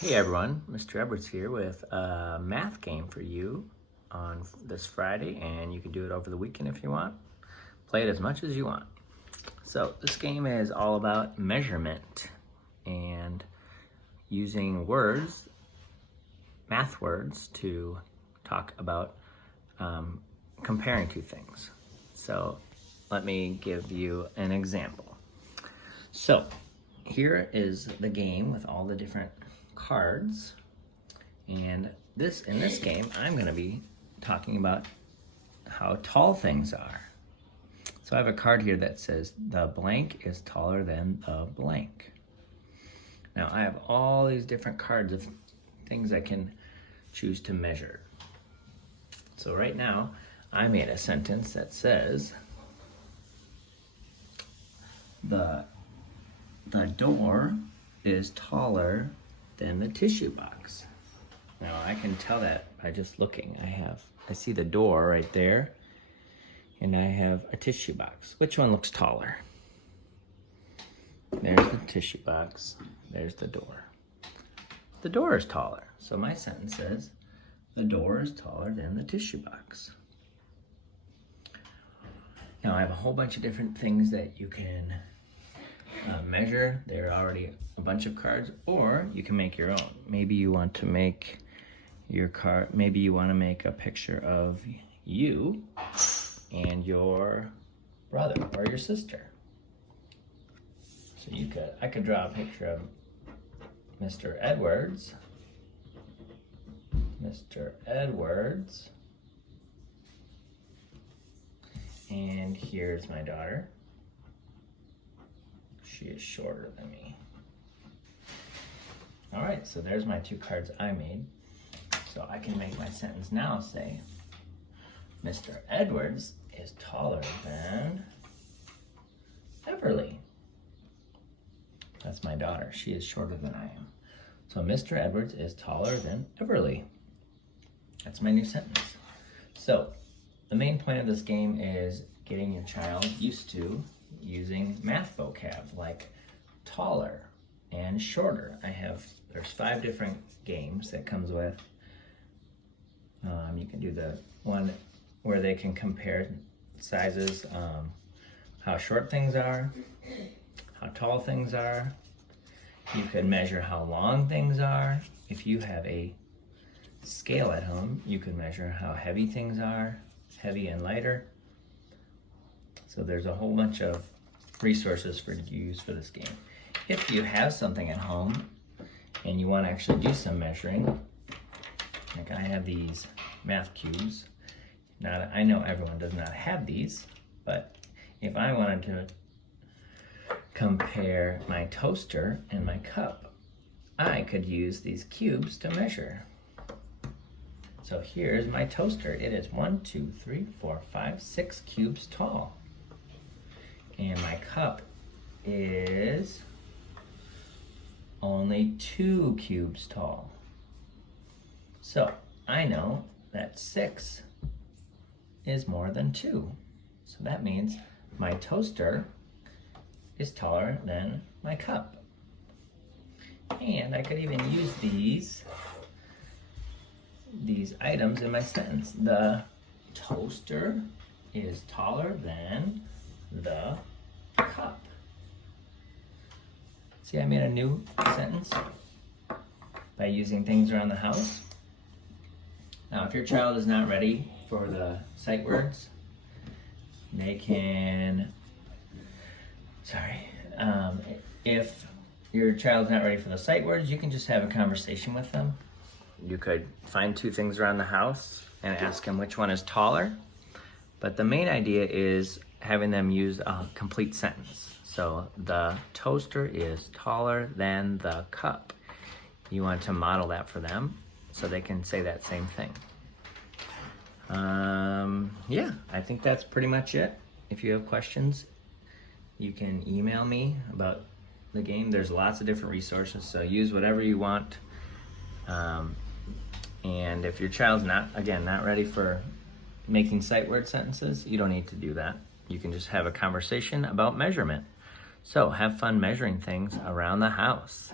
Hey everyone, Mr. Edwards here with a math game for you on this Friday, and you can do it over the weekend if you want. Play it as much as you want. So this game is all about measurement and using words, math words, to talk about comparing two things. So let me give you an example. So here is the game with all the different cards, and in this game I'm going to be talking about how tall things are. So I have a card here that says the blank is taller than the blank. Now I have all these different cards of things I can choose to measure. So right now I made a sentence that says the door is taller than the tissue box. Now I can tell that by just looking. I see the door right there, and I have a tissue box. Which one looks taller? There's the tissue box, there's the door. The door is taller. So my sentence says, the door is taller than the tissue box. Now I have a whole bunch of different things that you can measure. There are already a bunch of cards, or you can make your own. Maybe you want to make your card, maybe you want to make a picture of you and your brother or your sister. So I could draw a picture of Mr. Edwards. Mr. Edwards. And here's my daughter. She is shorter than me. All right, so there's my two cards I made. So I can make my sentence now say, Mr. Edwards is taller than Everly. That's my daughter. She is shorter than I am. So Mr. Edwards is taller than Everly. That's my new sentence. So the main point of this game is getting your child used to using math vocab like taller and shorter. There's 5 different games that comes with. You can do the one where they can compare sizes, how short things are, how tall things are. You can measure how long things are. If you have a scale at home, you can measure how heavy things are, heavy and lighter. So there's a whole bunch of resources for you to use for this game. If you have something at home and you want to actually do some measuring, like I have these math cubes. Now I know everyone does not have these, but if I wanted to compare my toaster and my cup, I could use these cubes to measure. So here's my toaster. It is 1, 2, 3, 4, 5, 6 cubes tall. And my cup is only 2 cubes tall. So I know that 6 is more than 2. So that means my toaster is taller than my cup. And I could even use these items in my sentence. The toaster is taller than the cup. See, I made a new sentence by using things around the house. Now, if your child is not ready for the sight words, they can, if your child's not ready for the sight words, you can just have a conversation with them. You could find 2 things around the house and ask them which one is taller. But the main idea is having them use a complete sentence. So the toaster is taller than the cup. You want to model that for them so they can say that same thing. Yeah, I think that's pretty much it. If you have questions, you can email me about the game. There's lots of different resources, so use whatever you want. And if your child's not ready for making sight word sentences, you don't need to do that. You can just have a conversation about measurement. So have fun measuring things around the house.